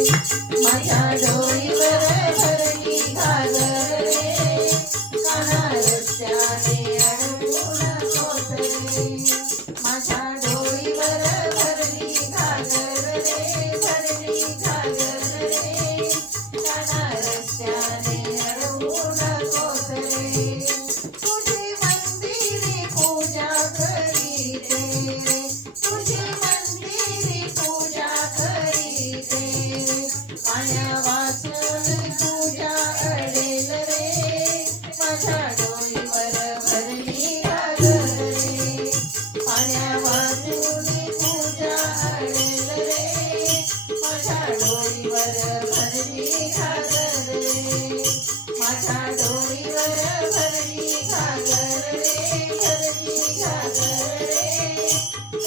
Thank you.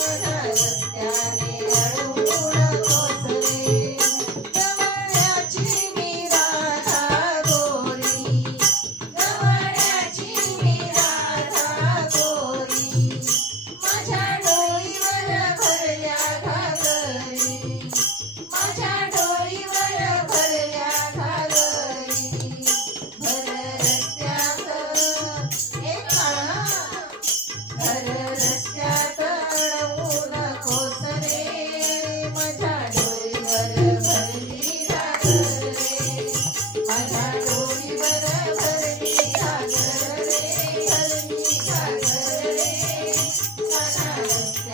Yeah.